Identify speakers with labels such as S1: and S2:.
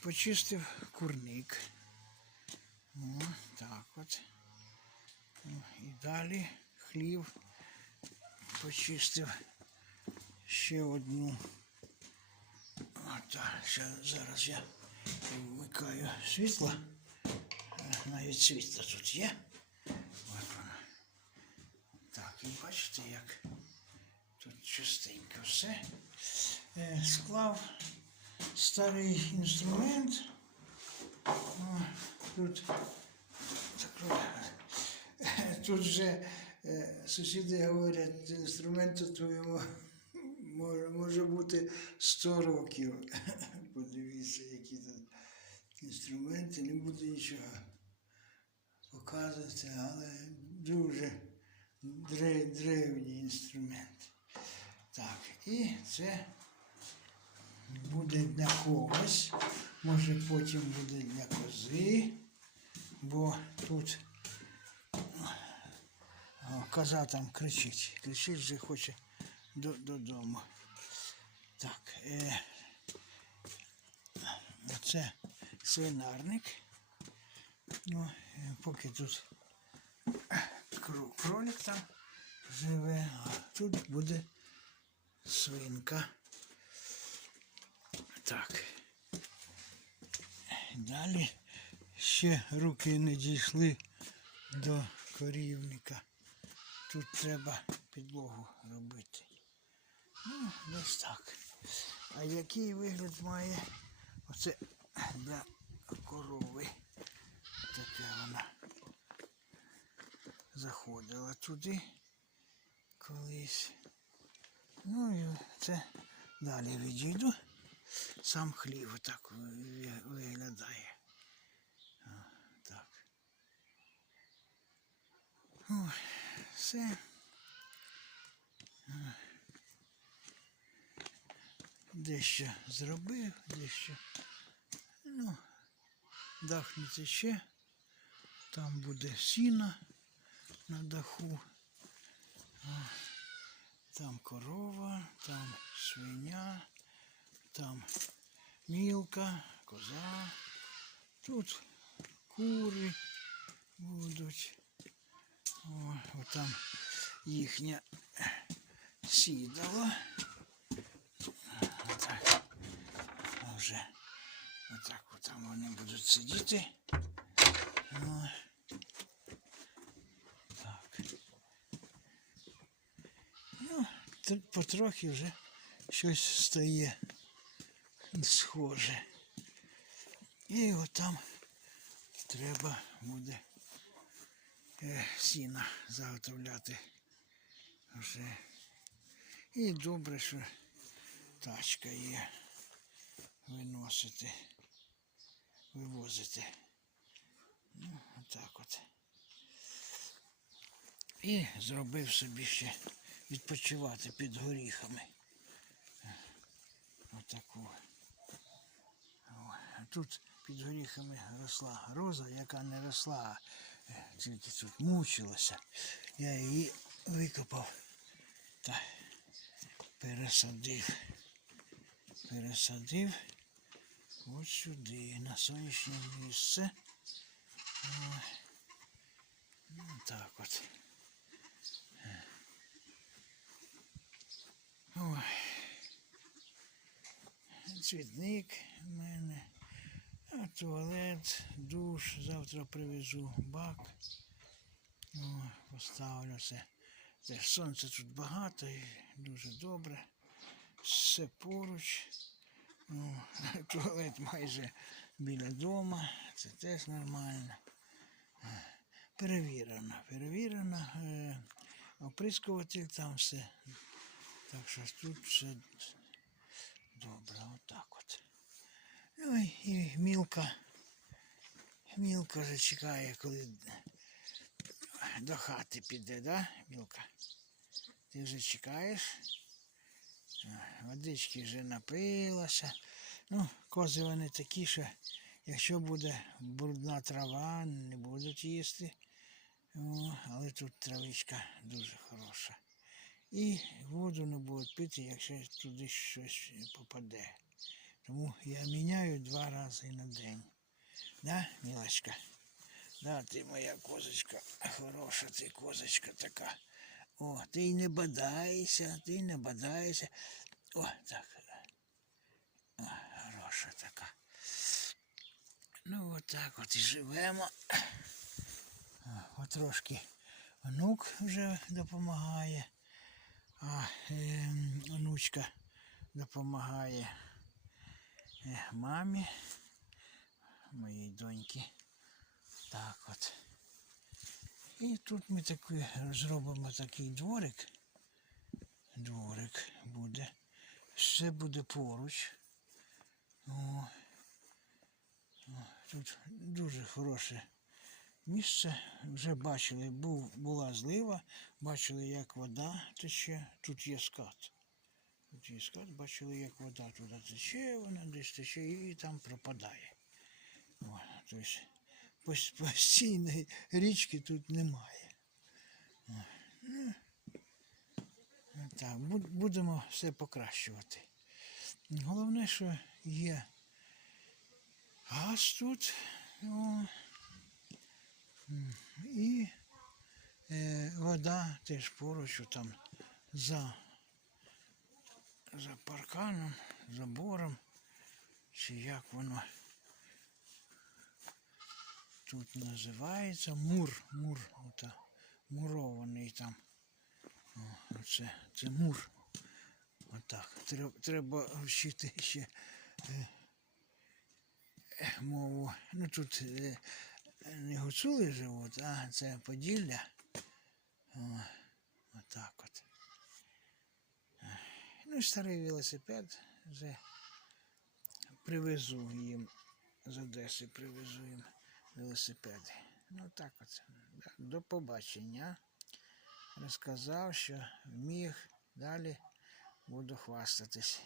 S1: почистив курник. О, так от. О, і далі хлів почистив ще одну. Отак, ще зараз я вмикаю світло. Е, Навіть світло тут є. От воно. Так, і бачите, як тут чистенько все. Е, Склав старий інструмент. Тут. Тут же е, сусіди говорять, інструменту твоєму може, бути 100 років. Подивіться, які тут інструменти, не буду нічого показувати, але дуже дре- древній інструмент. Так, і це буде для когось, може потім буде для кози, бо тут коза там кричить, кричить вже хоче додому. Так, е, це свинарник. Ну, е, поки тут кролик там живе, а тут буде свинка. Так. Далі ще руки не дійшли до корівника. Тут треба підлогу робити. Ну, десь так. А який вигляд має оце для корови? Таке вона заходила туди колись. Ну і це далі відійду. Сам хлів так виглядає. Так. Ой, все. Дещо зробив, дещо. Ну, дах не тече. Там буде сіна на даху. О, Там корова, там свиня, там мілка, коза. Тут кури будуть. О, там їхнє сідало. Отак. А Вже отак от там вони будуть сидіти. О. Так. Ну, тут потрохи вже щось стає Схоже. І отам треба буде е, сіна заготовляти вже. І добре, що тачка є виносити, вивозити. Ну, отак от. І зробив собі ще відпочивати під горіхами. Отаку. Тут під горіхами росла роза, яка не росла, а е, тільки тут мучилася. Я її викопав та пересадив. Пересадив от сюди, на сонячне місце. Ну, так от. Ой. Цвітник в мене. Туалет, душ. Завтра привезу бак. О, поставлю все. Теж сонця тут багато і дуже добре. Все поруч. Ну, туалет майже біля дома. Це теж нормально. Перевірено, перевірено. Е, оприскуватель там все. Так що тут все добре, отак от. Ну і- і мілка. Мілка вже чекає, коли до хати піде, да, мілка? Ти вже чекаєш? Водички вже напилася. Ну, кози вони такі, що якщо буде брудна трава, не будуть їсти. О, але тут травичка дуже хороша. І воду не будуть пити, якщо туди щось попаде. Тому я міняю два рази на день. Да, мілочка? Да, ти моя козочка, хороша ти козочка така. О, ти й не бадайся, ти й не бадайся. О, так. О, хороша така. Ну, от так от і живемо. О, от трошки онук вже допомагає, а е, онучка допомагає мамі, моїй доньки. Так от. І тут ми таку, зробимо такий дворик. Дворик буде. Все буде поруч. О. О, Тут дуже хороше місце. Вже бачили, був, була злива, бачили, як вода тече. Тут є скат. Тут є бачили, як вода туди тече, вона десь тече і там пропадає. Тобто постійної річки тут немає. Ну, Так, будемо все покращувати. Головне, що є газ тут. О, і е, вода теж поруч там за, за парканом, забором, чи як воно тут називається мур, мур, ота, мурований там. О, оце, це мур. Отак. Треба, треба вчити ще е, е, мову. Ну тут е, не гуцули живуть, а це Поділля. О, отак от. Ну, старий велосипед вже привезу їм з Одеси, привезу їм велосипеди. Ну так от. До побачення. Розказав, що міг, Далі буду хвастатись.